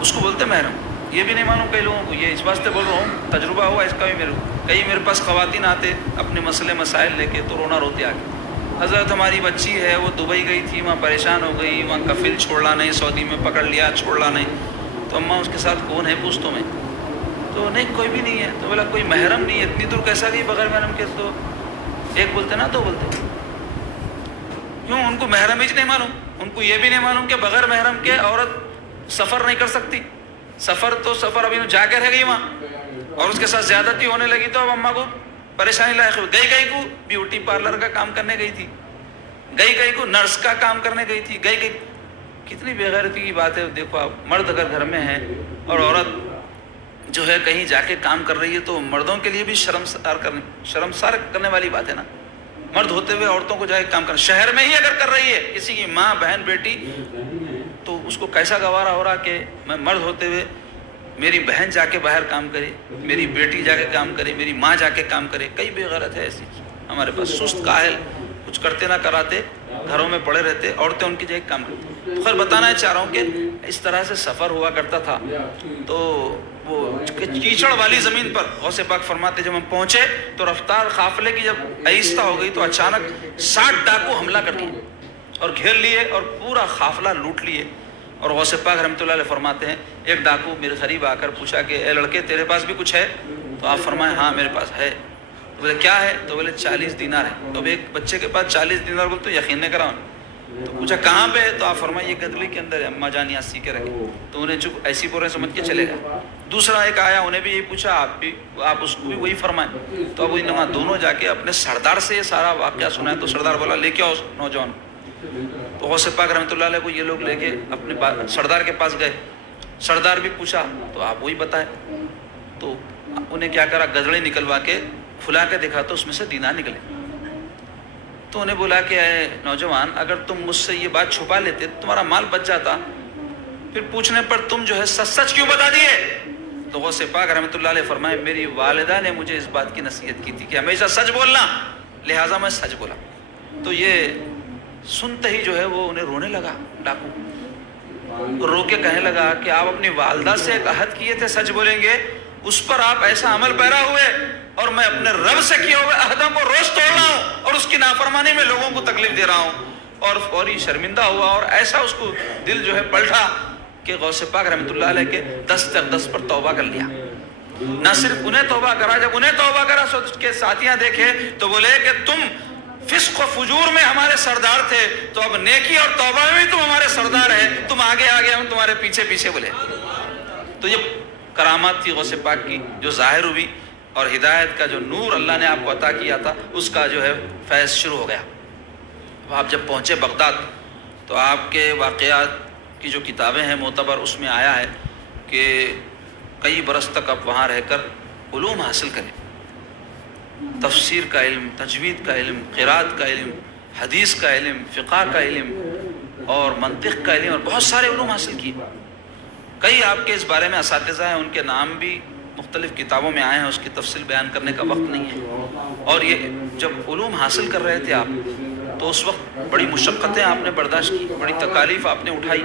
اس کو بولتے محرم. یہ بھی نہیں معلوم کئی لوگوں کو. یہ اس واسطے بول رہا ہوں, تجربہ ہوا اس کا بھی میرے پاس خواتین آتے اپنے مسئلے مسائل لے کے, تو رونا روتے آ کے, حضرت ہماری بچی ہے وہ دبئی گئی تھی, وہاں پریشان ہو گئی, وہاں کفیل چھوڑنا نہیں, سعودی میں پکڑ لیا چھوڑنا نہیں, تو اماں اس کے ساتھ کون ہے پوچھتوں میں, تو نہیں کوئی بھی نہیں ہے. تو بولا کوئی محرم نہیں ہے, اتنی دور کیسا گئی بغیر محرم کے؟ تو ایک بولتے نا دو بولتے. کیوں؟ ان کو محرم ہی نہیں معلوم. ان کو یہ بھی نہیں معلوم کہ بغیر محرم کے عورت سفر نہیں کر سکتی. سفر تو سفر, ابھی جا کے رہ گئی وہاں اور اس کے ساتھ زیادتی ہونے لگی, تو اب اماں کو پریشانی لائق ہوئی. گئی کو بیوٹی پارلر کا کام کرنے گئی تھی, گئی کو نرس کا کام کرنے گئی تھی, گئی کتنی بے غیرتی کی بات ہے. دیکھو آپ, مرد اگر گھر میں ہے اور عورت جو ہے کہیں جا کے کام کر رہی ہے, تو مردوں کے لیے بھی شرمسار کرنے والی بات ہے نا. مرد ہوتے ہوئے عورتوں کو جا کے کام کرنا, شہر میں ہی اگر کر رہی ہے کسی کی ماں بہن بیٹی, تو اس کو کیسا گوارا ہو رہا کہ میں مرد ہوتے ہوئے میری بہن جا کے باہر کام کرے, میری بیٹی جا کے کام کرے, میری ماں جا کے کام کرے. کئی بے غیرت ہے ایسی ہمارے پاس, سست کاہل, کچھ کرتے نہ کراتے, گھروں میں پڑے رہتے, عورتیں ان کی جگہ کام کرتی. تو خیر بتانا چاہ رہا ہوں کہ اس طرح سے سفر ہوا کرتا تھا. تو وہ کیچڑ والی زمین پر غوث پاک فرماتے جب ہم پہنچے تو رفتار قافلے کی جب آہستہ ہو گئی, تو اچانک 60 ڈاکو حملہ کر دیے اور گھیر لیے اور پورا قافلہ لوٹ لیے. اور غوث پاک رحمۃ اللہ علیہ فرماتے ہیں, ایک ڈاکو میرے قریب آ کر پوچھا کہ اے لڑکے تیرے پاس بھی کچھ ہے؟ تو آپ فرمائیں ہاں میرے پاس ہے. تو بولے کیا ہے؟ تو بولے 40 دینار ہے. تو ایک بچے کے پاس 40 دینار بول تو یقین نہیں کراؤں. تو پوچھا کہاں پہ ہے؟ تو آپ فرمائیں یہ گدلی کے اندر ہے, اماں جان یہاں سی کے رکھے. تو انہیں چپ ایسی بول رہے سمجھ کے چلے گئے. دوسرا ایک آیا, انہیں بھی یہی پوچھا, آپ اس کو بھی وہی فرمائیں. تو اب انہوں دونوں جا کے اپنے سردار سے یہ سارا واقعہ سنا ہے. تو سردار بولا لے کے آؤ اس نوجوان. تو غوث پاک رحمۃ اللہ علیہ کو یہ لوگ لے کے اپنے سردار کے پاس گئے. سردار بھی پوچھا تو آپ وہی بتائے. تو انہیں کیا کرا, گدڑے نکلوا کے کھلا کے دیکھا تو اس میں سے دینار نکلے. تو انہیں بولا کہ اے نوجوان, اگر تم مجھ سے یہ بات چھپا لیتے تو تمہارا مال بچ جاتا, پھر پوچھنے پر تم جو ہے سچ کیوں بتا دیے؟ تو غوث پاک رحمۃ اللہ علیہ فرمائے میری والدہ نے مجھے اس بات کی نصیحت کی تھی کہ ہمیشہ سچ بولنا, لہٰذا میں سچ بولا. تو یہ سنتے ہی جو ہے وہ انہیں رونے لگا ڈاکو, رو کے کہنے لگا کہ آپ اپنی والدہ سے ایک عہد کیے تھے سچ بولیں گے, اس پر آپ ایسا عمل پیرا ہوئے, اور میں اپنے رب سے کیے ہوئے عہدوں کو روز توڑ رہا ہوں اور اس کی نافرمانی میں لوگوں کو تکلیف دے رہا ہوں. اور فوری شرمندہ ہوا, اور ایسا اس کو دل جو ہے پلٹا کہ غوث پاک رحمۃ اللہ علیہ کے دست پر توبہ کر لیا. نہ صرف انہیں توبہ کرا, جب انہیں توبہ کرا تو اس کے ساتھیاں دیکھے تو بولے کہ تم فسق و فجور میں ہمارے سردار تھے, تو اب نیکی اور توبہ میں بھی تم ہمارے سردار ہیں, تم آگے آگے, ہم تمہارے پیچھے پیچھے. بولے تو یہ کرامات تھی غوث پاک کی جو ظاہر ہوئی, اور ہدایت کا جو نور اللہ نے آپ کو عطا کیا تھا اس کا جو ہے فیض شروع ہو گیا. اب آپ جب پہنچے بغداد تو آپ کے واقعات کی جو کتابیں ہیں معتبر, اس میں آیا ہے کہ کئی برس تک آپ وہاں رہ کر علوم حاصل کریں, تفسیر کا علم, تجوید کا علم, قرات کا علم, حدیث کا علم, فقہ کا علم اور منطق کا علم, اور بہت سارے علوم حاصل کیے. کئی آپ کے اس بارے میں اساتذہ ہیں, ان کے نام بھی مختلف کتابوں میں آئے ہیں, اس کی تفصیل بیان کرنے کا وقت نہیں ہے. اور یہ جب علوم حاصل کر رہے تھے آپ, تو اس وقت بڑی مشقتیں آپ نے برداشت کی, بڑی تکالیف آپ نے اٹھائی.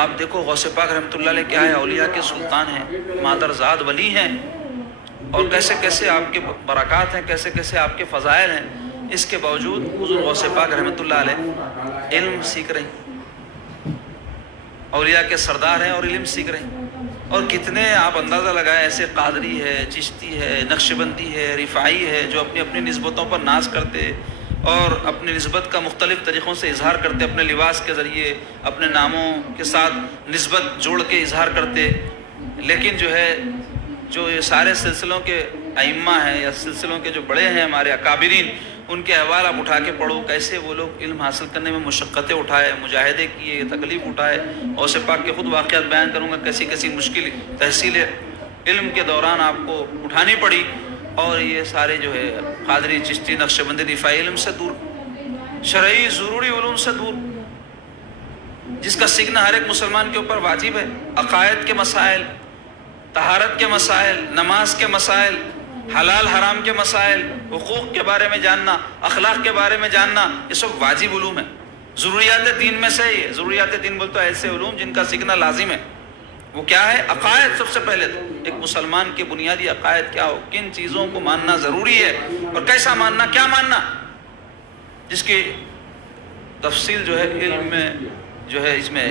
آپ دیکھو غوث پاک رحمۃ اللہ علیہ کیا ہے, اولیاء کے سلطان ہیں, مادرزاد ولی ہیں, اور کیسے کیسے آپ کے برکات ہیں, کیسے کیسے آپ کے فضائل ہیں. اس کے باوجود حضور غوث پاک رحمۃ اللہ علیہ علم سیکھ رہے ہیں, اولیاء کے سردار ہیں اور علم سیکھ رہے ہیں. اور کتنے آپ اندازہ لگائیں, ایسے قادری ہے, چشتی ہے, نقشبندی ہے, رفاعی ہے, جو اپنی اپنی نسبتوں پر ناز کرتے اور اپنی نسبت کا مختلف طریقوں سے اظہار کرتے, اپنے لباس کے ذریعے, اپنے ناموں کے ساتھ نسبت جوڑ کے اظہار کرتے. لیکن جو ہے جو یہ سارے سلسلوں کے ائمہ ہیں یا سلسلوں کے جو بڑے ہیں ہمارے اکابرین, ان کے احوال آپ اٹھا کے پڑھو, کیسے وہ لوگ علم حاصل کرنے میں مشقتیں اٹھائے, مجاہدے کیے, تکلیف اٹھائے. غوث پاک کے خود واقعات بیان کروں گا, کیسی کیسی مشکل تحصیل علم کے دوران آپ کو اٹھانی پڑی. اور یہ سارے جو ہے قادری, چشتی, نقشبندی, رفاعی علم سے دور, شرعی ضروری علوم سے دور, جس کا سیکھنا ہر ایک مسلمان کے اوپر واجب ہے. عقائد کے مسائل, طہارت کے مسائل, نماز کے مسائل, حلال حرام کے مسائل, حقوق کے بارے میں جاننا, اخلاق کے بارے میں جاننا, یہ سب واجب علوم ہے. ضروریات دین میں سے ہی ہے. ضروریات دین بولتے ہیں ایسے علوم جن کا سیکھنا لازم ہے. وہ کیا ہے؟ عقائد. سب سے پہلے تو ایک مسلمان کے بنیادی عقائد کیا ہو، کن چیزوں کو ماننا ضروری ہے اور کیسا ماننا، کیا ماننا، جس کی تفصیل جو ہے علم میں جو ہے اس میں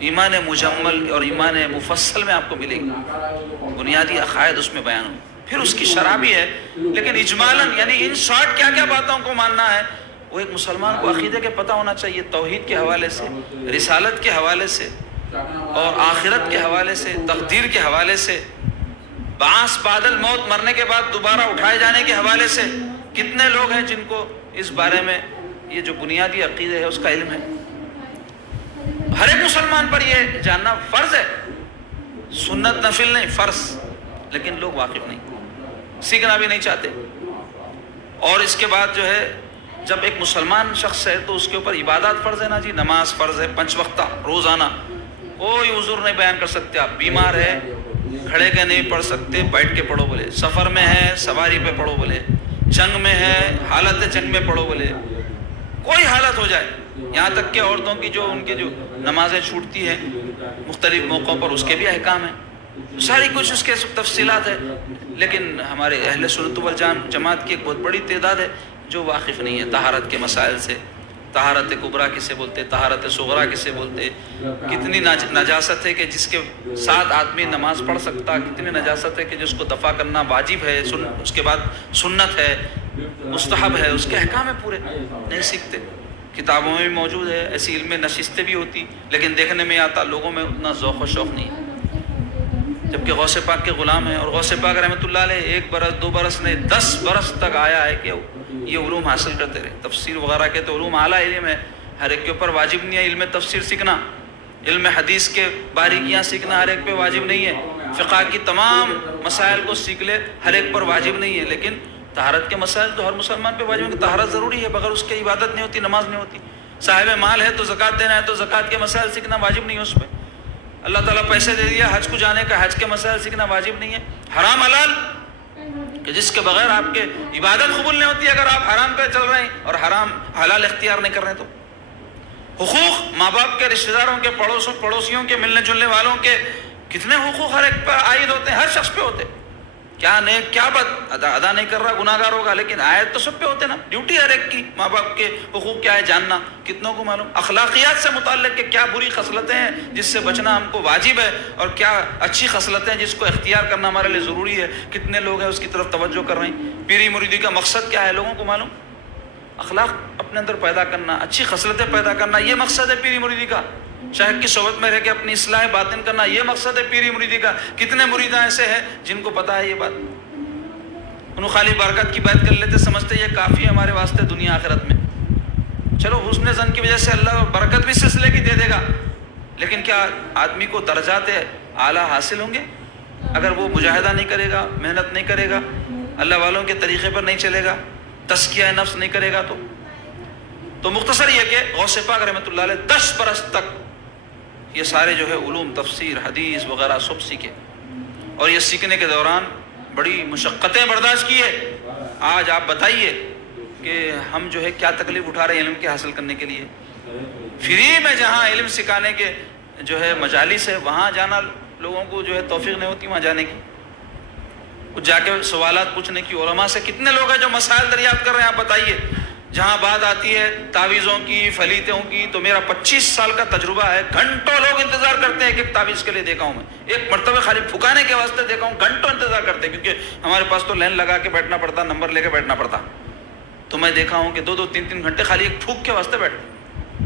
ایمان مجمل اور ایمان مفصل میں آپ کو ملے گی. بنیادی عقائد اس میں بیان ہو، پھر اس کی شرح بھی ہے، لیکن اجمالاً یعنی ان شارٹ کیا کیا باتوں کو ماننا ہے. وہ ایک مسلمان کو عقیدے کے پتہ ہونا چاہیے، توحید کے حوالے سے، رسالت کے حوالے سے، اور آخرت کے حوالے سے، تقدیر کے حوالے سے، بعث بعد الموت، مرنے کے بعد دوبارہ اٹھائے جانے کے حوالے سے. کتنے لوگ ہیں جن کو اس بارے میں یہ جو بنیادی عقیدے ہے اس کا علم ہے؟ ہر ایک مسلمان پر یہ جاننا فرض ہے، سنت نفل نہیں، فرض. لیکن لوگ واقف نہیں، سیکھنا بھی نہیں چاہتے. اور اس کے بعد جو ہے جب ایک مسلمان شخص ہے تو اس کے اوپر عبادات فرض ہے نا جی. نماز فرض ہے 5 وقتہ روزانہ. کوئی عذر نہیں بیان کر سکتے. آپ بیمار ہے، کھڑے کے نہیں پڑھ سکتے، بیٹھ کے پڑھو بولے. سفر میں ہے، سواری پہ پڑھو بولے. جنگ میں ہے، حالت جنگ میں پڑھو بولے. کوئی حالت ہو جائے، یہاں تک کہ عورتوں کی جو ان کی جو نمازیں چھوٹتی ہیں مختلف موقعوں پر، اس کے بھی احکام ہیں. ساری کچھ اس کے تفصیلات ہیں. لیکن ہمارے اہل سنت والجماعت کی ایک بہت بڑی تعداد ہے جو واقف نہیں ہے طہارت کے مسائل سے. طہارت کبریٰ کسے بولتے، طہارت صغریٰ کسے بولتے، کتنی نجاست ہے کہ جس کے ساتھ آدمی نماز پڑھ سکتا، کتنی نجاست ہے کہ جس کو دفع کرنا واجب ہے، اس کے بعد سنت ہے، مستحب ہے. اس کے احکام ہیں پورے، نہیں سیکھتے. کتابوں میں بھی موجود ہے، ایسی علم نشستیں بھی ہوتی، لیکن دیکھنے میں آتا لوگوں میں اتنا ذوق و شوق نہیں ہے. جبکہ غوث پاک کے غلام ہیں، اور غوث پاک رحمۃ اللہ علیہ 1 برس 2 برس نہیں 10 برس تک آیا ہے کہ یہ علوم حاصل کرتے رہے. تفسیر وغیرہ کے تو علوم اعلیٰ علم ہے، ہر ایک کے اوپر واجب نہیں ہے. علم تفسیر سیکھنا، علم حدیث کے باریکیاں سیکھنا ہر ایک پہ واجب نہیں ہے. فقہ کی تمام مسائل کو سیکھ لے ہر ایک پر واجب نہیں ہے. لیکن طہارت کے مسائل تو ہر مسلمان پہ واجب ہے کہ طہارت ضروری ہے، بغیر اس کے عبادت نہیں ہوتی، نماز نہیں ہوتی. صاحب مال ہے تو زکوٰۃ دینا ہے تو زکوٰۃ کے مسائل سیکھنا واجب نہیں ہے اس پہ. اللہ تعالیٰ پیسے دے دیا حج کو جانے کا، حج کے مسائل سیکھنا واجب نہیں ہے. حرام حلال کہ جس کے بغیر آپ کے عبادت قبول نہیں ہوتی اگر آپ حرام پہ چل رہے ہیں اور حرام حلال اختیار نہیں کر رہے ہیں. تو حقوق ماں باپ کے، رشتہ داروں کے، پڑوسیوں کے، ملنے جلنے والوں کے کتنے حقوق ہر ایک پر عائد ہوتے ہیں، ہر شخص پہ ہوتے. کیا نیک کیا بد ادا نہیں کر رہا گناہ گار ہوگا، لیکن عائد تو سب پہ ہوتے نا. ڈیوٹی ہر ایک کی ماں باپ کے حقوق کیا ہے جاننا کتنوں کو معلوم. اخلاقیات سے متعلق کہ کیا بری خصلتیں ہیں جس سے بچنا ہم کو واجب ہے، اور کیا اچھی خصلتیں ہیں جس کو اختیار کرنا ہمارے لیے ضروری ہے. کتنے لوگ ہیں اس کی طرف توجہ کر رہے ہیں. پیری مریدی کا مقصد کیا ہے لوگوں کو معلوم. اخلاق اپنے اندر پیدا کرنا، اچھی خصلتیں پیدا کرنا، یہ مقصد ہے پیری مریدی کا. شیخ کی صحبت میں رہ کے اپنی اصلاح باطن کرنا، یہ مقصد ہے پیری مریدی کا. کتنے مریداں ایسے ہیں جن کو پتہ ہے یہ بات، انہوں خالی برکت کی بات کر لیتے، سمجھتے یہ کافی ہے ہمارے واسطے دنیا آخرت میں. چلو حسن ظن کی وجہ سے اللہ برکت بھی سلسلے کی دے دے گا، لیکن کیا آدمی کو درجات اعلیٰ حاصل ہوں گے اگر وہ مجاہدہ نہیں کرے گا، محنت نہیں کرے گا، اللہ والوں کے طریقے پر نہیں چلے گا، تزکیہ نفس نہیں کرے گا. تو مختصر یہ کہ غوث پاک رحمۃ اللہ علیہ 10 برس تک یہ سارے جو ہے علوم تفسیر حدیث وغیرہ سب سیکھے، اور یہ سیکھنے کے دوران بڑی مشقتیں برداشت کی ہے. آج آپ بتائیے کہ ہم جو ہے کیا تکلیف اٹھا رہے ہیں علم کے حاصل کرنے کے لیے. فری میں جہاں علم سکھانے کے جو ہے مجالس ہے وہاں جانا لوگوں کو جو ہے توفیق نہیں ہوتی وہاں جانے کی، کچھ جا کے سوالات پوچھنے کی. علماء سے کتنے لوگ ہیں جو مسائل دریافت کر رہے ہیں آپ بتائیے. جہاں بات آتی ہے تعویذوں کی، فلیتوں کی، تو میرا 25 سال کا تجربہ ہے. گھنٹوں لوگ انتظار کرتے ہیں ایک تعویذ کے لیے. دیکھا ہوں میں ایک مرتبہ خالی پھکانے کے واسطے دیکھا ہوں، گھنٹوں انتظار کرتے ہیں، کیونکہ ہمارے پاس تو لائن لگا کے بیٹھنا پڑتا، نمبر لے کے بیٹھنا پڑتا. تو میں دیکھا ہوں کہ 2-2 3-3 گھنٹے خالی ایک پھوک کے واسطے بیٹھتے.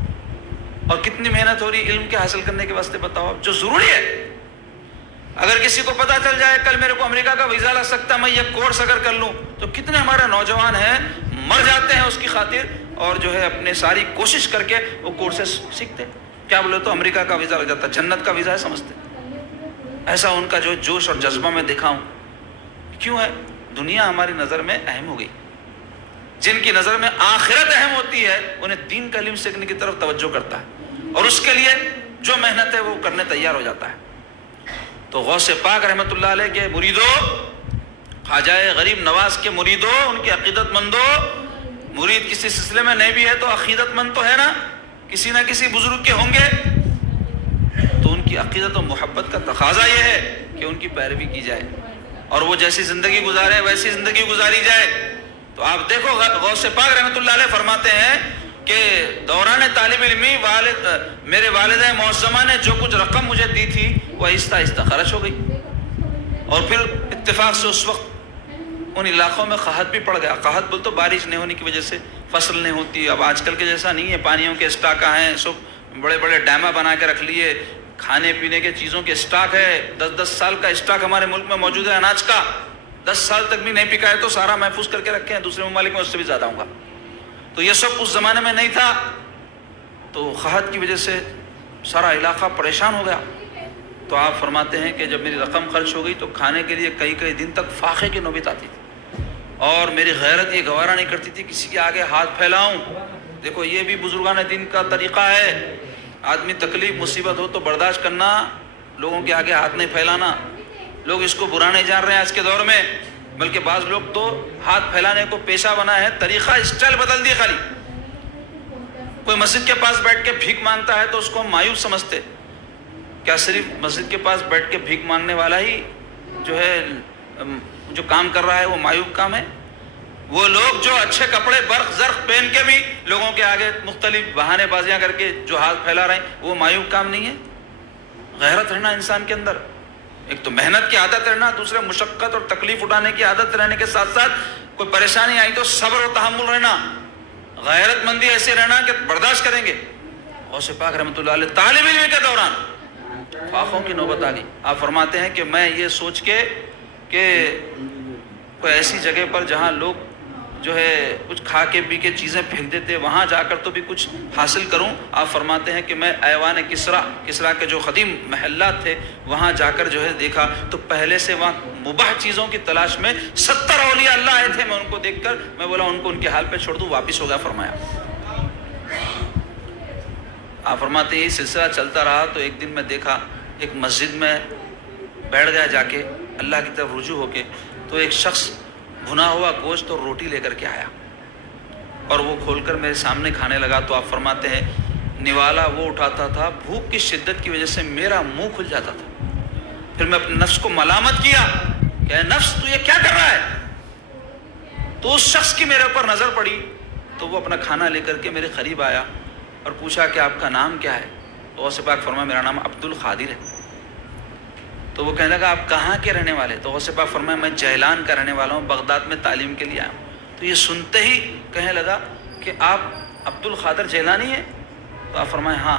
اور کتنی محنت ہو رہی علم کے حاصل کرنے کے واسطے، بتاؤ جو ضروری ہے. اگر کسی کو پتہ چل جائے کل میرے کو امریکہ کا ویزا لگ سکتا ہے، میں یہ کورس اگر کر لوں، تو کتنے ہمارے نوجوان ہیں مر جاتے ہیں اس کی خاطر، اور جو ہے اپنے ساری کوشش کر کے وہ کورسز سیکھتے. کیا بولے تو امریکہ کا ویزا لگ جاتا، جنت کا ویزا ہے سمجھتے. ایسا ان کا جو جوش اور جذبہ میں دیکھا ہوں. کیوں ہے؟ دنیا ہماری نظر میں اہم ہو گئی. جن کی نظر میں آخرت اہم ہوتی ہے انہیں دین کا علم سیکھنے کی طرف توجہ کرتا ہے، اور اس کے لیے جو محنت ہے وہ کرنے تیار ہو جاتا ہے. تو غوث پاک رحمۃ اللہ علیہ کے مریدوں، خواجہ غریب نواز کے مریدوں، ان کے عقیدت مندوں، مرید کسی سلسلے میں نہیں بھی ہے تو عقیدت مند تو ہے نا، کسی نہ کسی بزرگ کے ہوں گے. تو ان کی عقیدت و محبت کا تقاضا یہ ہے کہ ان کی پیروی کی جائے اور وہ جیسی زندگی گزارے ویسی زندگی گزاری جائے. تو آپ دیکھو غوث پاک رحمۃ اللہ علیہ فرماتے ہیں کہ دوران طالب علمی میرے والدہ معظمہ نے جو کچھ رقم مجھے دی تھی وہ آہستہ آہستہ خرچ ہو گئی، اور پھر اتفاق سے اس وقت ان علاقوں میں قحط بھی پڑ گیا. قحط بول تو بارش نہیں ہونے کی وجہ سے فصل نہیں ہوتی. اب آج کل کے جیسا نہیں ہے، پانیوں کے اسٹاک ہیں، سب بڑے بڑے ڈیما بنا کے رکھ لیے، کھانے پینے کے چیزوں کے اسٹاک ہے. 10 سال کا اسٹاک ہمارے ملک میں موجود ہے اناج کا، 10 سال تک بھی نہیں پکا ہے تو سارا محفوظ کر کے رکھے ہیں. دوسرے ممالک میں اس سے بھی زیادہ ہوگا. تو یہ سب اس زمانے میں نہیں تھا، تو قحط کی وجہ سے سارا علاقہ پریشان ہو گیا. تو آپ فرماتے ہیں کہ جب میری رقم خرچ ہو گئی تو کھانے کے لیے کئی دن تک فاقے کی نوبت آتی تھی، اور میری غیرت یہ گوارا نہیں کرتی تھی کسی کے آگے ہاتھ پھیلاؤں. دیکھو یہ بھی بزرگان دین کا طریقہ ہے، آدمی تکلیف مصیبت ہو تو برداشت کرنا، لوگوں کے آگے ہاتھ نہیں پھیلانا. لوگ اس کو برا نہیں جان رہے ہیں آج کے دور میں، بلکہ بعض لوگ تو ہاتھ پھیلانے کو پیشہ بنا ہے، طریقہ اسٹائل بدل دی. خالی کوئی مسجد کے پاس بیٹھ کے بھیک مانگتا ہے تو اس کو ہم مایوس سمجھتے. کیا صرف مسجد کے پاس بیٹھ کے بھیک مانگنے والا ہی جو ہے جو کام کر رہا ہے وہ مایوب کام ہے؟ وہ لوگ جو اچھے کپڑے برق زرق پہن کے بھی لوگوں کے آگے مختلف بہانے بازیاں کر کے جو ہاتھ پھیلا رہے ہیں وہ مایوب کام نہیں ہے؟ غیرت رہنا انسان کے اندر، ایک تو محنت کی عادت رہنا، دوسرے مشقت اور تکلیف اٹھانے کی عادت رہنے کے ساتھ ساتھ کوئی پریشانی آئی تو صبر و تحمل رہنا، غیرت مندی ایسے رہنا کہ برداشت کریں گے. غوث پاک رحمۃ اللہ علیہ طالب علم کے دوران فاقوں کی نوبت آ گئی. آپ فرماتے ہیں کہ میں یہ سوچ کے کہ کوئی ایسی جگہ پر جہاں لوگ جو ہے کچھ کھا کے پی کے چیزیں پھینک دیتے، وہاں جا کر تو بھی کچھ حاصل کروں. آپ فرماتے ہیں کہ میں ایوان کسرا کے جو قدیم محلات تھے وہاں جا کر جو ہے دیکھا تو پہلے سے وہاں مباح چیزوں کی تلاش میں 70 اولیاء اللہ آئے تھے. میں ان کو دیکھ کر میں بولا ان کو ان کے حال پہ چھوڑ دوں، واپس ہو گیا. فرمایا آپ فرماتے ہیں یہ سلسلہ چلتا رہا تو ایک دن میں دیکھا ایک مسجد میں بیٹھ گیا جا کے اللہ کی طرف رجوع ہو کے، تو ایک شخص بھنا ہوا گوشت اور روٹی لے کر کے آیا اور وہ کھول کر میرے سامنے کھانے لگا. تو آپ فرماتے ہیں نوالا وہ اٹھاتا تھا، بھوک کی شدت کی وجہ سے میرا منہ کھل جاتا تھا. پھر میں اپنے نفس کو ملامت کیا کہ اے نفس تو یہ کیا کر رہا ہے؟ تو اس شخص کی میرے اوپر نظر پڑی تو وہ اپنا کھانا لے کر کے میرے قریب آیا اور پوچھا کہ آپ کا نام کیا ہے؟ تو غوث پاک فرمایا میرا نام عبد القادر ہے. تو وہ کہنے لگا آپ کہاں کے رہنے والے؟ تو غوث پاک فرمایا میں جیلان کا رہنے والا ہوں، بغداد میں تعلیم کے لیے آیا ہوں. تو یہ سنتے ہی کہنے لگا کہ آپ عبد القادر جیلانی ہیں؟ تو آپ فرمائے ہاں.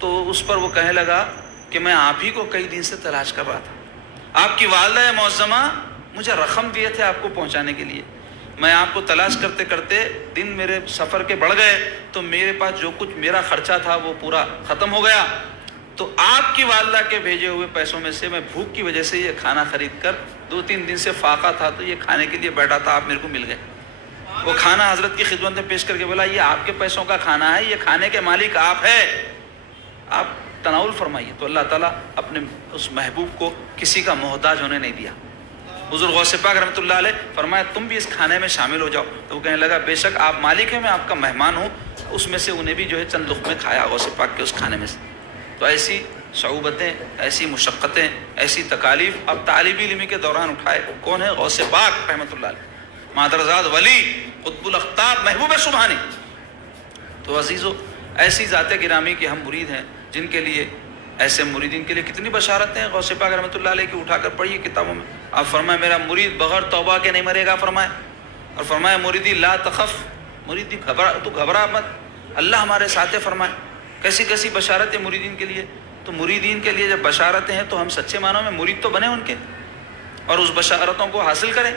تو اس پر وہ کہنے لگا کہ میں آپ ہی کو کئی دن سے تلاش کر رہا تھا، آپ کی والدہ معظمہ مجھے رقم دیے تھے آپ کو پہنچانے کے لیے. میں آپ کو تلاش کرتے کرتے دن میرے سفر کے بڑھ گئے تو میرے پاس جو کچھ میرا خرچہ تھا وہ پورا ختم ہو گیا. تو آپ کی والدہ کے بھیجے ہوئے پیسوں میں سے میں بھوک کی وجہ سے یہ کھانا خرید کر 2-3 دن سے فاقہ تھا تو یہ کھانے کے لیے بیٹھا تھا، آپ میرے کو مل گئے. وہ کھانا حضرت کی خدمت میں پیش کر کے بولا یہ آپ کے پیسوں کا کھانا ہے، یہ کھانے کے مالک آپ ہے، آپ تناول فرمائیے. تو اللہ تعالیٰ اپنے اس محبوب کو کسی کا محتاج ہونے نہیں دیا. حضور غوث پاک رحمۃ اللہ علیہ فرمایا تم بھی اس کھانے میں شامل ہو جاؤ. تو وہ کہنے لگا بے شک آپ مالک ہیں، میں آپ کا مہمان ہوں. اس میں سے انہیں بھی جو ہے چند لقمے کھایا غوث پاک کے اس کھانے میں سے. تو ایسی صعوبتیں، ایسی مشقتیں، ایسی تکالیف اب طالب علمی کے دوران اٹھائے. کون ہے؟ غوث پاک رحمۃ اللہ علیہ، مادرزاد ولی قطب الاقطاب محبوب سبحانی. تو عزیزو ایسی ذات گرامی کے ہم مرید ہیں جن کے لیے، ایسے مریدین کے لیے کتنی بشارتیں ہیں غوث پاک رحمۃ اللہ علیہ کی، اٹھا کر پڑھیے کتابوں میں. آپ فرمائے میرا مرید بغیر توبہ کے نہیں مرے گا فرمائے. اور فرمایا مریدی لا تخف، مریدی تو گھبرا مت، اللہ ہمارے ساتھ ہے فرمائے. کیسی کیسی بشارتیں مریدین کے لیے. تو مریدین کے لیے جب بشارتیں ہیں تو ہم سچے معنوں میں مرید تو بنے ان کے اور اس بشارتوں کو حاصل کریں.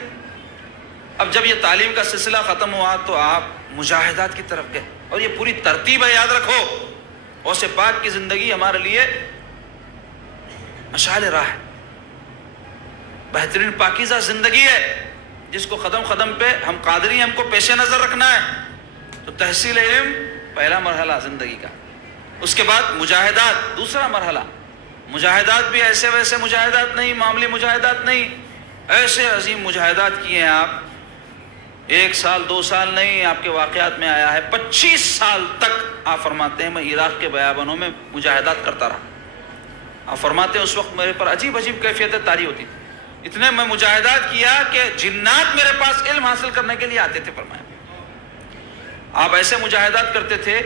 اب جب یہ تعلیم کا سلسلہ ختم ہوا تو آپ مجاہدات کی طرف گئے، اور یہ پوری ترتیب ہے، یاد رکھو غوث پاک کی زندگی ہمارے لیے مشعل راہ ہے، بہترین پاکیزہ زندگی ہے جس کو قدم قدم پہ ہم قادری، ہم کو پیش نظر رکھنا ہے. تو تحصیل علم پہلا مرحلہ زندگی کا، اس کے بعد مجاہدات دوسرا مرحلہ. مجاہدات بھی ایسے ویسے مجاہدات نہیں، معمولی مجاہدات نہیں، ایسے عظیم مجاہدات کیے ہیں آپ. 1 سال 2 سال نہیں، آپ کے واقعات میں آیا ہے 25 سال تک آپ فرماتے ہیں میں عراق کے بیابانوں میں مجاہدات کرتا رہا. آپ فرماتے ہیں اس وقت میرے پر عجیب عجیب کیفیتیں طاری ہوتی تھی، اتنے میں مجاہدات کیا کہ جنات میرے پاس علم حاصل کرنے کے لیے آتے تھے. فرمایا آپ ایسے مجاہدات کرتے تھے،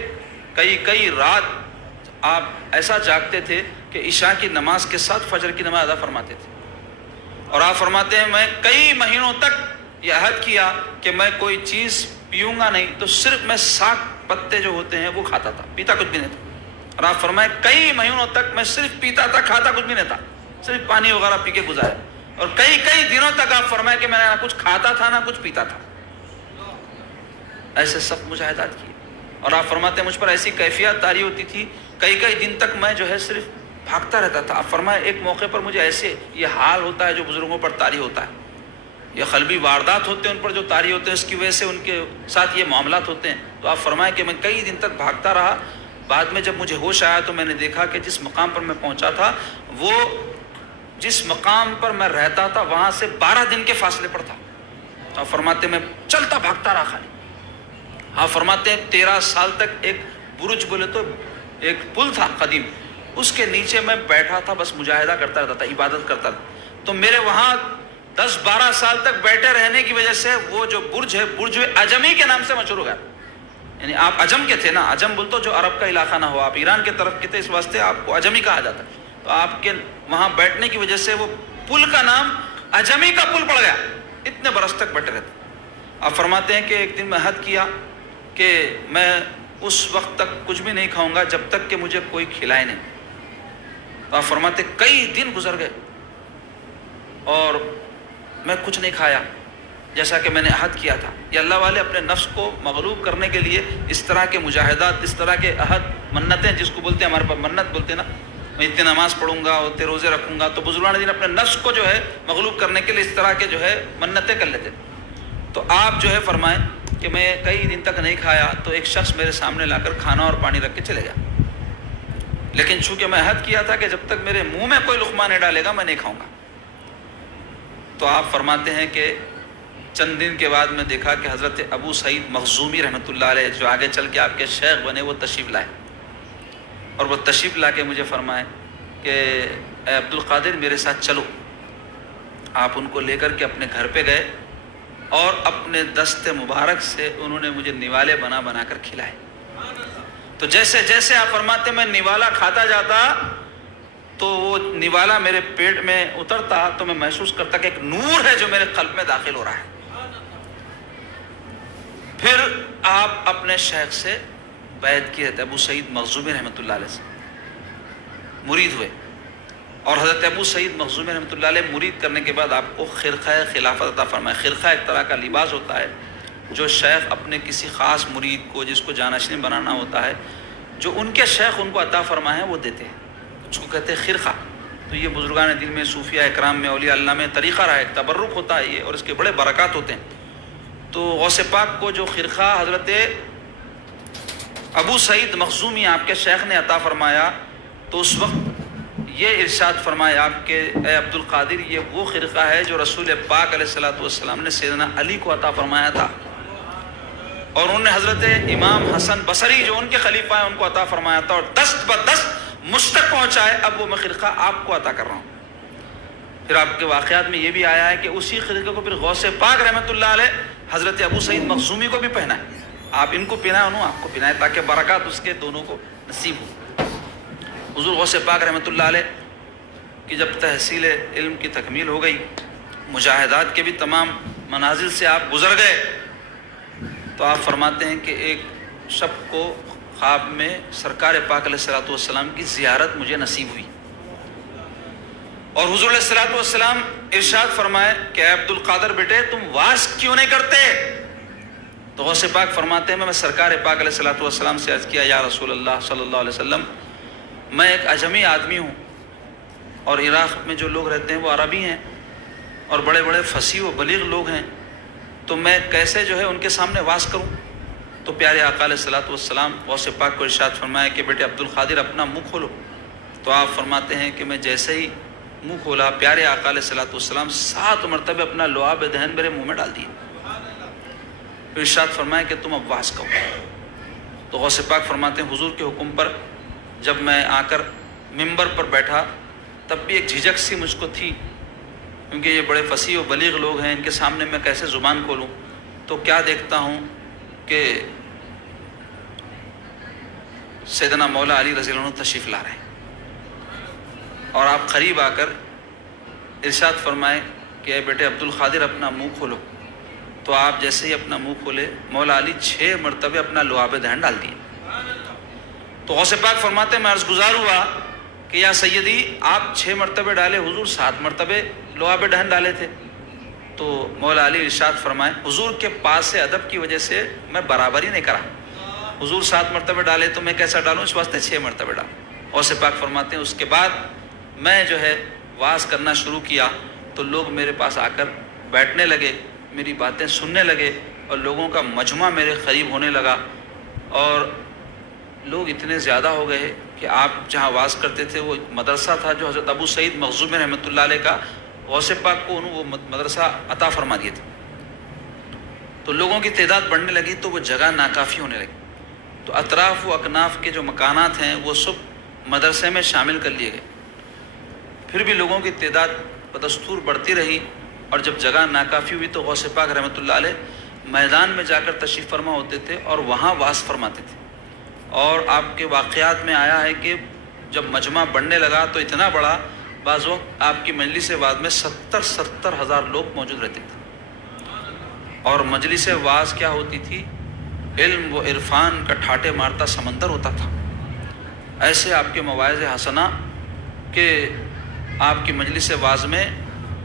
کئی رات آپ ایسا جاگتے تھے کہ عشاء کی نماز کے ساتھ فجر کی نماز ادا فرماتے تھے. اور آپ فرماتے ہیں میں کئی مہینوں تک یہ عہد کیا کہ میں کوئی چیز پیوں گا نہیں، تو صرف میں ساگ پتے جو ہوتے ہیں وہ کھاتا تھا، پیتا کچھ بھی نہیں تھا. اور آپ فرمائے کئی مہینوں تک میں صرف پیتا تھا، کھاتا کچھ بھی نہیں تھا، صرف پانی وغیرہ پی کے گزارے. اور کئی دنوں تک آپ فرمائے کہ میں نہ کچھ کھاتا تھا نہ کچھ پیتا تھا. ایسے سخت مجاہدات کیے. اور آپ فرماتے ہیں مجھ پر ایسی کیفیت طاری ہوتی تھی، کئی دن تک میں جو ہے صرف بھاگتا رہتا تھا. آپ فرمائے ایک موقع پر مجھے ایسے یہ حال ہوتا ہے جو بزرگوں پر طاری ہوتا ہے، یہ قلبی واردات ہوتے ہیں ان پر جو طاری ہوتے ہیں، اس کی وجہ سے ان کے ساتھ یہ معاملات ہوتے ہیں. تو آپ فرمائے کہ میں کئی دن تک بھاگتا رہا. بعد میں جب مجھے ہوش آیا تو میں نے دیکھا کہ جس مقام پر میں پہنچا تھا وہ جس مقام پر میں رہتا تھا وہاں سے 12 دن کے فاصلے پر تھا. آپ فرماتے میں چلتا بھاگتا رہا خالی. آپ فرماتے ہیں 13 سال تک ایک برج بولے تو ایک پل تھا قدیم، اس کے نیچے میں بیٹھا تھا، بس مجاہدہ کرتا رہتا تھا، عبادت کرتا تھا. تو میرے وہاں 10-12 سال تک بیٹھے رہنے کی وجہ سے وہ جو برج ہے، برج عجمی کے نام سے مشہور ہو گیا. یعنی آپ عجم کے تھے نا، عجم بول تو جو عرب کا علاقہ نہ ہو، آپ ایران کے طرف کے تھے، اس واسطے آپ کو عجمی کہا جاتا ہے. تو آپ کے وہاں بیٹھنے کی وجہ سے وہ پل کا نام عجمی کا پل پڑ گیا. اتنے برس تک بیٹھے رہتے. آپ فرماتے ہیں کہ ایک دن میں عہد کیا کہ میں اس وقت تک کچھ بھی نہیں کھاؤں گا جب تک کہ مجھے کوئی کھلائے نہیں. تو آپ فرماتے کئی دن گزر گئے اور میں کچھ نہیں کھایا جیسا کہ میں نے عہد کیا تھا. یہ اللہ والے اپنے نفس کو مغلوب کرنے کے لیے اس طرح کے مجاہدات، اس طرح کے عہد، منتیں جس کو بولتے ہیں، ہمارے پاس منت بولتے ہیں نا، میں اتنی نماز پڑھوں گا، اتنے روزے رکھوں گا. تو بزرگان دین اپنے نفس کو جو ہے مغلوب کرنے کے لیے اس طرح کے جو ہے منتیں کر لیتے. تو آپ جو ہے فرمائیں کہ میں کئی دن تک نہیں کھایا تو ایک شخص میرے سامنے لا کر کھانا اور پانی رکھ کے چلے گیا. لیکن چونکہ میں عہد کیا تھا کہ جب تک میرے منہ میں کوئی لقمہ نہیں ڈالے گا میں نہیں کھاؤں گا. تو آپ فرماتے ہیں کہ چند دن کے بعد میں دیکھا کہ حضرت ابو سعید مخزومی رحمۃ اللہ علیہ جو آگے چل کے آپ کے شیخ بنے، وہ تشریف لائے. اور وہ تشریف لا کے مجھے فرمائے کہ اے عبد القادر میرے ساتھ چلو. آپ ان کو لے کر کے اپنے گھر پہ گئے اور اپنے دست مبارک سے انہوں نے مجھے نوالے بنا بنا کر کھلائے. تو جیسے جیسے آپ فرماتے میں نوالا کھاتا جاتا تو وہ نوالا میرے پیٹ میں اترتا تو میں محسوس کرتا کہ ایک نور ہے جو میرے قلب میں داخل ہو رہا ہے. پھر آپ اپنے شیخ سے بیعت کیے تھے، ابو سعید مخزومی رحمۃ اللہ علیہ سے مرید ہوئے. اور حضرت ابو سعید مخزومی رحمۃ اللہ علیہ مرید کرنے کے بعد آپ کو خرقہ خلافت عطا فرمائے. خرقہ ایک طرح کا لباس ہوتا ہے جو شیخ اپنے کسی خاص مرید کو، جس کو جانشین بنانا ہوتا ہے، جو ان کے شیخ ان کو عطا فرمائے وہ دیتے ہیں، اس کو کہتے ہیں خرقہ. تو یہ بزرگان دین میں، صوفیاء اکرام میں، اولیاء اللہ میں طریقہ رہا ہے، تبرک ہوتا ہے یہ، اور اس کے بڑے برکات ہوتے ہیں. تو غوث پاک کو جو خرقہ حضرت ابو سعید مخزومی آپ کے شیخ نے عطا فرمایا تو اس وقت یہ ارشاد فرمایا آپ کے اے عبد القادر یہ وہ خرقہ ہے جو رسول پاک علیہ الصلوۃ والسلام نے سیدنا علی کو عطا فرمایا تھا، اور انہوں نے حضرت امام حسن بصری جو ان کے خلیفہ ہیں ان کو عطا فرمایا تھا، اور دست بدست مجھ تک پہنچائے. اب وہ میں خرقہ آپ کو عطا کر رہا ہوں. پھر آپ کے واقعات میں یہ بھی آیا ہے کہ اسی خرقے کو پھر غوث پاک رحمۃ اللہ علیہ حضرت ابو سعید مخزومی کو بھی پہنا ہے. آپ ان کو پہنا، انہوں آپ کو پہنائے تاکہ برکات اس کے دونوں کو نصیب ہو. حضور غوث پاک رحمۃ اللہ علیہ کی جب تحصیل علم کی تکمیل ہو گئی، مجاہدات کے بھی تمام منازل سے آپ گزر گئے، تو آپ فرماتے ہیں کہ ایک شب کو خواب میں سرکار پاک علیہ الصلوۃ والسلام کی زیارت مجھے نصیب ہوئی. اور حضور علیہ الصلوۃ والسلام ارشاد فرمائے کہ اے عبد القادر بیٹے تم واز کیوں نہیں کرتے؟ تو غوث پاک فرماتے ہیں میں سرکار پاک علیہ الصلوۃ والسلام سے عرض کیا یا رسول اللہ صلی اللہ علیہ وسلم میں ایک عجمی آدمی ہوں اور عراق میں جو لوگ رہتے ہیں وہ عربی ہیں اور بڑے بڑے فصیح و بلیغ لوگ ہیں، تو میں کیسے جو ہے ان کے سامنے واز کروں؟ تو پیارے آقا علیہ الصلوۃ والسلام غوث پاک کو ارشاد فرمایا کہ بیٹے عبد القادر اپنا منہ کھولو. تو آپ فرماتے ہیں کہ میں جیسے ہی منہ کھولا پیارے آقا علیہ الصلوۃ والسلام 7 مرتبہ اپنا لعاب دہن میرے منہ میں ڈال دیے. پھر ارشاد فرمایا کہ تم اب واز کرو. تو غوث پاک فرماتے ہیں حضور کے حکم پر جب میں آ کر ممبر پر بیٹھا تب بھی ایک جھجک سی مجھ کو تھی، کیونکہ یہ بڑے فصیح و بلیغ لوگ ہیں، ان کے سامنے میں کیسے زبان کھولوں. تو کیا دیکھتا ہوں کہ سیدنا مولا علی رضی اللہ عنہ تشریف لا رہے ہیں، اور آپ قریب آ کر ارشاد فرمائے کہ اے بیٹے عبد القادر اپنا منہ کھولو. تو آپ جیسے ہی اپنا منہ کھولے، مولا علی 6 مرتبہ اپنا لعاب دہن ڈال دیے. تو غوث پاک فرماتے ہیں میں عرض گزار ہوا کہ یا سیدی آپ 6 مرتبہ ڈالے، حضور 7 مرتبہ لعاب دہن ڈالے تھے. تو مولا علی ارشاد فرمائے حضور کے پاس ادب کی وجہ سے میں برابری نہیں کرا. حضور 7 مرتبہ ڈالے تو میں کیسا ڈالوں، اس واسطے 6 مرتبہ ڈالوں. غوث پاک فرماتے ہیں اس کے بعد میں جو ہے واز کرنا شروع کیا تو لوگ میرے پاس آ کر بیٹھنے لگے، میری باتیں سننے لگے، اور لوگوں کا مجمع میرے قریب ہونے لگا. اور لوگ اتنے زیادہ ہو گئے کہ آپ جہاں واز کرتے تھے وہ مدرسہ تھا جو حضرت ابو سعید مخزومی رحمۃ اللہ علیہ کا، غوث پاک کو انہوں وہ مدرسہ عطا فرما دیے تھے. تو لوگوں کی تعداد بڑھنے لگی تو وہ جگہ ناکافی ہونے لگی. تو اطراف و اکناف کے جو مکانات ہیں وہ سب مدرسے میں شامل کر لیے گئے. پھر بھی لوگوں کی تعداد بدستور بڑھتی رہی، اور جب جگہ ناکافی ہوئی تو غوث پاک رحمۃ اللہ علیہ میدان میں جا کر تشریف فرما ہوتے تھے اور وہاں واز فرماتے تھے. اور آپ کے واقعات میں آیا ہے کہ جب مجمع بڑھنے لگا تو اتنا بڑا، بعض وقت آپ کی مجلس واز میں 70 ہزار لوگ موجود رہتے تھے. اور مجلس واز کیا ہوتی تھی، علم و عرفان کا ٹھاٹے مارتا سمندر ہوتا تھا. ایسے آپ کے مواعظ حسنہ کہ آپ کی مجلس واز میں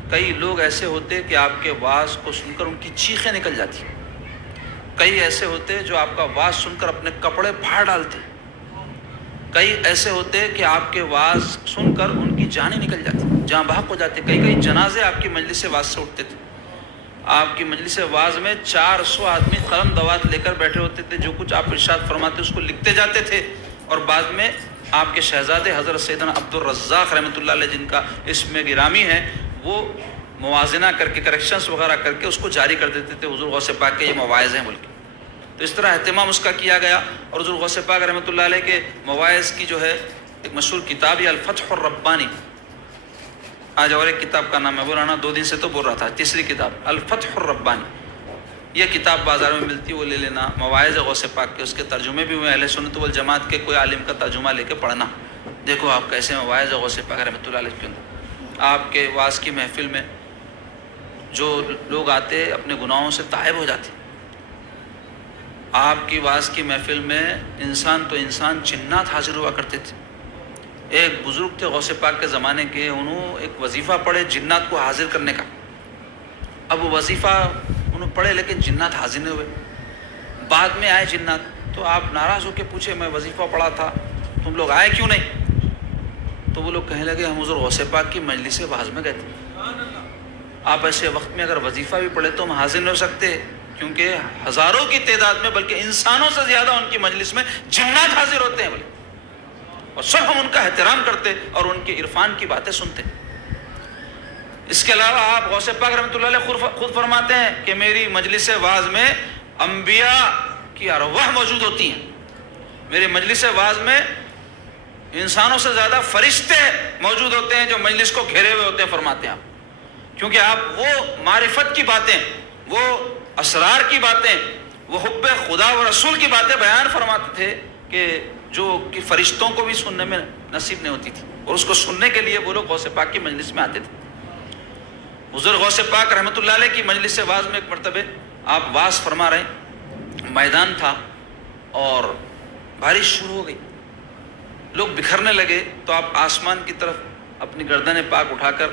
کئی لوگ ایسے ہوتے کہ آپ کے واز کو سن کر ان کی چیخیں نکل جاتی. کئی ایسے ہوتے جو آپ کا واز سن کر اپنے کپڑے پھاڑ ڈالتے. کئی ایسے ہوتے کہ آپ کے واز سن کر ان کی جانیں نکل جاتی، جاں بحق ہو جاتے. کئی جنازے آپ کی مجلس واز سے اٹھتے تھے. آپ کی مجلس واز میں 400 آدمی قلم دوات لے کر بیٹھے ہوتے تھے، جو کچھ آپ ارشاد فرماتے اس کو لکھتے جاتے تھے، اور بعد میں آپ کے شہزادے حضرت سیدنا عبد الرزاق رحمۃ اللہ علیہ جن کا اسم گرامی ہے، وہ موازنہ کر کے کریکشنز وغیرہ کر کے اس کو جاری کر دیتے تھے حضور غوث پاک کے یہ مواعظ ہیں بول کے. تو اس طرح اہتمام اس کا کیا گیا. اور حضور غوث پاک رحمۃ اللہ علیہ کے مواعظ کی جو ہے ایک مشہور کتاب ہے الفتح الربانی. آج اور ایک کتاب کا نام ہے بولانا 2 دن سے تو بول رہا تھا، تیسری کتاب الفتح الربانی. یہ کتاب بازار میں ملتی ہے، وہ لے لینا. مواعظ غوث پاک کے اس کے ترجمے بھی ہوئے، اہل سنت والجماعت کے کوئی عالم کا ترجمہ لے کے پڑھنا. دیکھو آپ کیسے مواعظ غوث پاک رحمۃ اللہ علیہ کے اندر آپ کے واز کی محفل میں جو لوگ آتے اپنے گناہوں سے تائب ہو جاتے. آپ کی واز کی محفل میں انسان تو انسان جنات حاضر ہوا کرتے تھے. ایک بزرگ تھے غوث پاک کے زمانے کے، انہوں ایک وظیفہ پڑھے جنات کو حاضر کرنے کا. اب وہ وظیفہ انہوں پڑھے لیکن جنات حاضر نہیں ہوئے. بعد میں آئے جنات تو آپ ناراض ہو کے پوچھے میں وظیفہ پڑھا تھا تم لوگ آئے کیوں نہیں؟ تو وہ لوگ کہنے لگے ہم حضور غوث پاک کی مجلس واز میں گئے تھے. آپ ایسے وقت میں اگر وظیفہ بھی پڑھے تو ہم حاضر نہیں ہو سکتے، کیونکہ ہزاروں کی تعداد میں بلکہ انسانوں سے زیادہ ان کی مجلس میں جنات حاضر ہوتے ہیں بولے، اور سب ہم ان کا احترام کرتے اور ان کے عرفان کی باتیں سنتے. اس کے علاوہ آپ غوث پاک رحمۃ اللہ علیہ خود فرماتے ہیں کہ میری مجلس واز میں انبیاء کی ارواح موجود ہوتی ہیں. میری مجلس واز میں انسانوں سے زیادہ فرشتے موجود ہوتے ہیں جو مجلس کو گھیرے ہوئے ہوتے ہیں، فرماتے ہیں آپ. کیونکہ آپ وہ معرفت کی باتیں، وہ اسرار کی باتیں، وہ حب خدا و رسول کی باتیں بیان فرماتے تھے کہ جو کہ فرشتوں کو بھی سننے میں نصیب نہیں ہوتی تھی، اور اس کو سننے کے لیے وہ لوگ غوث پاک کی مجلس میں آتے تھے. حضور غوث پاک رحمۃ اللہ علیہ کی مجلس واز میں ایک مرتبہ آپ واز فرما رہے ہیں، میدان تھا اور بارش شروع ہو گئی، لوگ بکھرنے لگے. تو آپ آسمان کی طرف اپنی گردن پاک اٹھا کر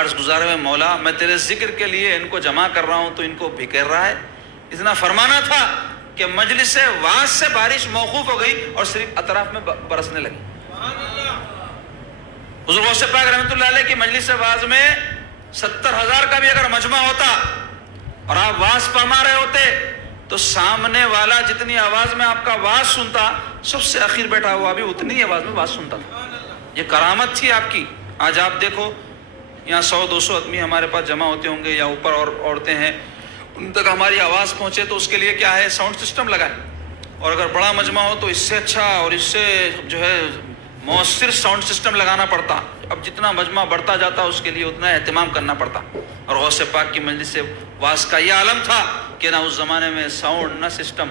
عرض گزارے ہوئے مولا میں تیرے ذکر کے لیے ان کو جمع کر رہا ہوں تو ان کو بکھیر رہا ہے. اتنا فرمانا تھا کہ مجلس واز سے بارش موقوف ہو گئی اور صرف اطراف میں برسنے لگی. حضور غوث پاک رحمۃ اللہ علیہ کی مجلس واز میں 70,000 کا بھی اگر مجمع ہوتا اور آپ واز فرما رہے ہوتے تو سامنے والا جتنی آواز میں آپ کا واز سنتا، سب سے اخیر بیٹھا ہوا بھی اتنی ہی آواز میں واز سنتا تھا. یہ کرامت تھی آپ کی. آج آپ دیکھو یہاں 100-200 آدمی ہمارے پاس جمع ہوتے ہوں گے، یا اوپر اور عورتیں ہیں، ان تک ہماری آواز پہنچے تو اس کے لیے کیا ہے ساؤنڈ سسٹم لگائے. اور اگر بڑا مجمع ہو تو اس سے اچھا اور اس سے جو ہے مؤثر ساؤنڈ سسٹم لگانا پڑتا. اب جتنا مجمع بڑھتا جاتا اس کے لیے اتنا اہتمام کرنا پڑتا. اور غوث پاک کی مجلس واعظ کا یہ عالم تھا کہ نہ اس زمانے میں ساؤنڈ نہ سسٹم,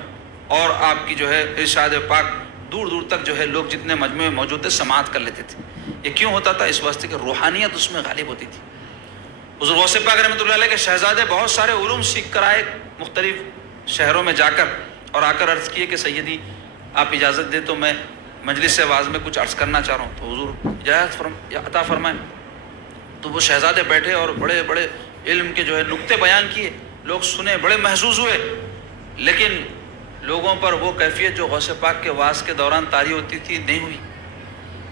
اور آپ کی جو ہے ارشاد پاک دور دور تک جو ہے لوگ جتنے مجمع میں موجود تھے سماعت کر لیتے تھے. یہ کیوں ہوتا تھا؟ اس واسطے کہ روحانیت اس میں غالب ہوتی تھی. حضور غوث پاک رحمۃ اللہ علیہ کے شہزادے بہت سارے علوم سیکھ کر آئے مختلف شہروں میں جا کر, اور آ کر عرض کیے کہ سیدی آپ اجازت دے تو میں مجلس واعظ میں کچھ عرض کرنا چاہ رہا ہوں. تو حضور اجازت عطا فرمائیں. تو وہ شہزادے بیٹھے اور بڑے بڑے علم کے جو ہے نکتے بیان کیے. لوگ سنے, بڑے محظوظ ہوئے, لیکن لوگوں پر وہ کیفیت جو غوث پاک کے واعظ کے دوران طاری ہوتی تھی نہیں ہوئی.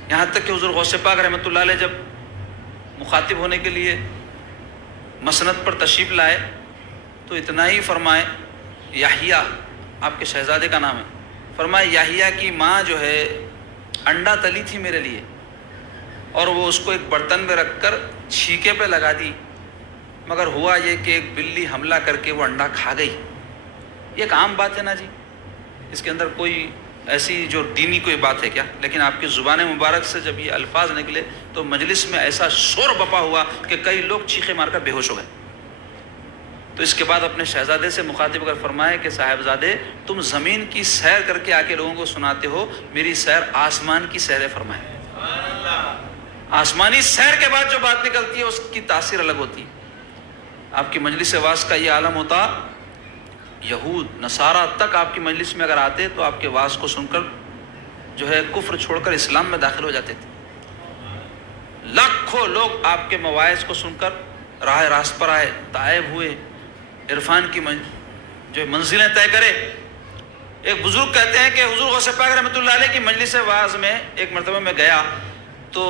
یہاں تک کہ حضور غوث پاک رحمۃ اللہ علیہ جب مخاطب ہونے کے لیے مسند پر تشریف لائے تو اتنا ہی فرمائے, یحییٰ آپ کے شہزادے کا نام ہے, فرمائے یحییٰ کی ماں جو ہے انڈا تلی تھی میرے لیے, اور وہ اس کو ایک برتن میں رکھ کر چھینکے پہ لگا دی, مگر ہوا یہ کہ ایک بلی حملہ کر کے وہ انڈا کھا گئی. یہ ایک عام بات ہے نا جی, اس کے اندر کوئی ایسی جو دینی کوئی بات ہے کیا؟ لیکن آپ کی زبان مبارک سے جب یہ الفاظ نکلے تو مجلس میں ایسا شور بپا ہوا کہ کئی لوگ چیخے مار کر بے ہوش ہو گئے. تو اس کے بعد اپنے شہزادے سے مخاطب کر فرمائے کہ صاحبزادے تم زمین کی سیر کر کے آ کے لوگوں کو سناتے ہو, میری سیر آسمان کی سیر ہے. فرمائے آسمانی سیر کے بعد جو بات نکلتی ہے اس کی تاثیر الگ ہوتی ہے. آپ کی مجلس واعظ کا یہ عالم ہوتا, یہود نصارہ تک آپ کی مجلس میں اگر آتے تو آپ کے واعظ کو سن کر جو ہے کفر چھوڑ کر اسلام میں داخل ہو جاتے تھے. لاکھوں لوگ آپ کے مواعظ کو سن کر راہ راست پر آئے, تائب ہوئے, عرفان کی جو منزلیں طے کرے. ایک بزرگ کہتے ہیں کہ حضور غوث پاک رحمۃ اللہ علیہ کی مجلس واعظ میں ایک مرتبہ میں گیا تو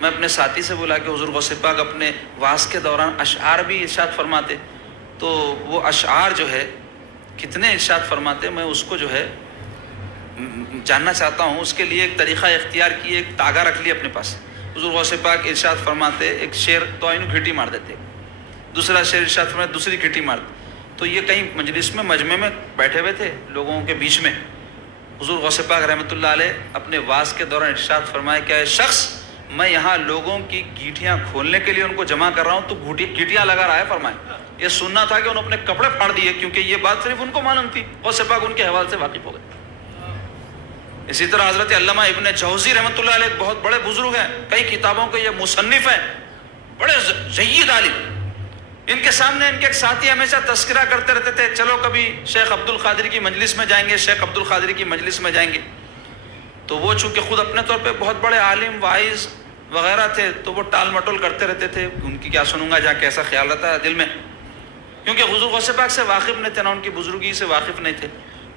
میں اپنے ساتھی سے بولا کہ حضور غوث پاک اپنے واعظ کے دوران اشعار بھی ارشاد فرماتے, تو وہ اشعار جو ہے کتنے ارشاد فرماتے, میں اس کو جو ہے جاننا چاہتا ہوں. اس کے لیے ایک طریقہ اختیار کیے, ایک تاگا رکھ لیا اپنے پاس. حضور غوث پاک ارشاد فرماتے, ایک شعر تو اینو گھٹی مار دیتے, دوسرا شعر ارشاد فرماتے دوسری گھٹی مارتے. تو یہ کہیں مجلس میں مجمع میں بیٹھے ہوئے تھے لوگوں کے بیچ میں. حضور غوث پاک رحمۃ اللہ علیہ اپنے واعظ کے دوران ارشاد فرمائے کہ اے شخص, میں یہاں لوگوں کی گیٹیاں کھولنے کے لیے ان کو جمع کر رہا ہوں, تو گیٹیاں لگا رہا ہے. فرمائے یہ سننا تھا کہ انہوں نے اپنے کپڑے پھاڑ دیے, کیونکہ یہ بات صرف ان کو معلوم تھی. غوث پاک ان کے حوالے سے واقف ہو گئے. اسی طرح حضرت علامہ ابن جوزی رحمۃ اللہ علیہ بہت بڑے بزرگ ہیں, کئی کتابوں کے یہ مصنف ہیں, بڑے جید عالم. ان کے سامنے ان کے ایک ساتھی ہمیشہ تذکرہ کرتے رہتے تھے, چلو کبھی شیخ عبد القادری کی مجلس میں جائیں گے, شیخ عبد القادری کی مجلس میں جائیں گے. تو وہ چونکہ خود اپنے طور پہ بہت بڑے عالم واعظ وغیرہ تھے, تو وہ ٹال مٹول کرتے رہتے تھے, ان کی کیا سنوں گا جا کے, ایسا خیال رہتا ہے دل میں, کیونکہ حضور غوث پاک سے واقف نہیں تھے, نہ ان کی بزرگی سے واقف نہیں تھے.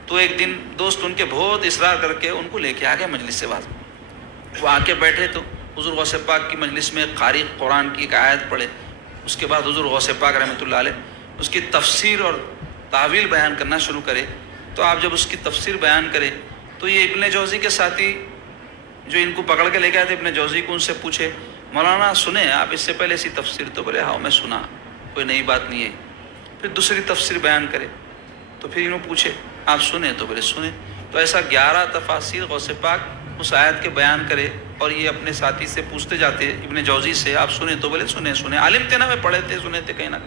تو ایک دن دوست ان کے بہت اصرار کر کے ان کو لے کے آ گئے مجلس سے واعظ. وہ آ کے بیٹھے تو حضور غوث پاک کی مجلس میں قاری قرآن کی ایک آیت پڑھے. اس کے بعد حضور غوث پاک رحمۃ اللہ علیہ اس کی تفسیر اور تعویل بیان کرنا شروع کرے. تو آپ جب اس کی تفسیر بیان کرے تو یہ ابن جوزی کے ساتھی جو ان کو پکڑ کے لے کے آئے تھے ابن جوزی کو, ان سے پوچھے مولانا سنیں آپ اس سے پہلے ایسی تفسیر؟ تو بولے ہاں میں سنا, کوئی نئی بات نہیں ہے. پھر دوسری تفسیر بیان کرے تو پھر انہوں پوچھے آپ سنیں؟ تو بولے سنیں. تو ایسا 11 تفاسیر غوث پاک اس آیت کے بیان کرے, اور یہ اپنے ساتھی سے پوچھتے جاتے ابن جوزی سے آپ سنیں؟ تو بولے سنیں. عالم تھے نا, میں پڑھے تھے سنے تھے کہیں نہ.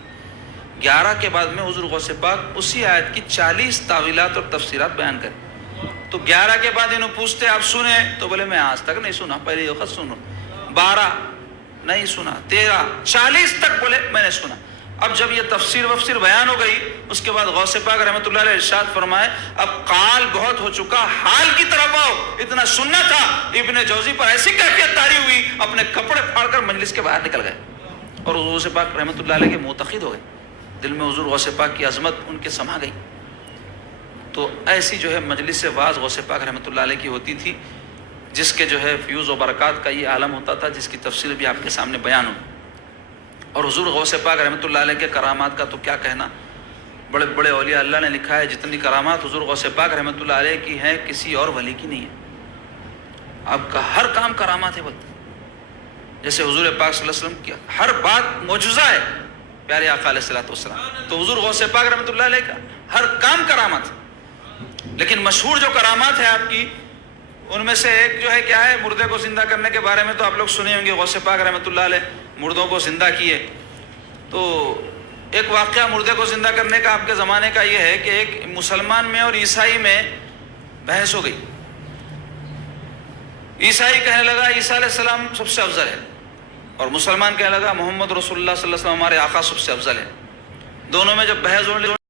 11 کے بعد میں حضور غوث پاک اسی آیت کی 40 تعویلات اور تفسیرات بیان کرے. تو 11 کے بعد انہوں پوچھتے آپ سنیں؟ تو بولے میں آج تک نہیں سنا, پہلے یہ خط سنو. 12 نہیں سنا, 13 40 تک بولے میں نے سنا. اب جب یہ تفسیر وفسیر بیان ہو گئی, اس کے بعد غوث پاک رحمۃ اللہ علیہ ارشاد فرمائے اب قال بہت ہو چکا, حال کی طرف آؤ. اتنا سننا تھا. ابن جوزی پر ایسی کیفیت طاری ہوئی, اپنے کپڑے پھاڑ کر مجلس کے باہر نکل گئے, اور غوث پاک رحمۃ اللہ علیہ کے معتقد ہو گئے. دل میں حضور غوث پاک کی عظمت ان کے سما گئی. تو ایسی جو ہے مجلس واعظ غوث پاک رحمۃ اللہ علیہ کی ہوتی تھی, جس کے جو ہے فیوز و برکات کا یہ عالم ہوتا تھا, جس کی تفصیل بھی آپ کے سامنے بیان ہو. اور حضور غوث پاک رحمۃ اللہ علیہ کے کرامات کا تو کیا کہنا, بڑے بڑے اولیاء اللہ نے لکھا ہے جتنی کرامات حضور غوث پاک رحمۃ اللہ علیہ کی ہیں کسی اور ولی کی نہیں ہے. آپ کا ہر کام کرامات ہے بولتے, جیسے حضور پاک صلی اللہ علیہ وسلم کی ہر بات معجزہ ہے پیارے آقا علیہ الصلوۃ والسلام, تو حضور غوث پاک رحمۃ اللہ علیہ کا ہر کام کرامات ہے. لیکن مشہور جو کرامات ہے آپ کی, ان میں سے ایک جو ہے کیا ہے، مردے کو زندہ کرنے کے بارے میں تو آپ لوگ سنے ہوں گے، غوث پاک رحمۃ اللہ علیہ مردوں کو زندہ کیے. تو ایک واقعہ مردے کو زندہ کرنے کا آپ کے زمانے کا یہ ہے کہ ایک مسلمان میں اور عیسائی میں بحث ہو گئی. عیسائی کہنے لگا عیسیٰ علیہ السلام سب سے افضل ہے، اور مسلمان کہنے لگا محمد رسول اللہ صلی اللہ علیہ وسلم ہمارے آقا سب سے افضل ہے. دونوں میں جب بحث ہونے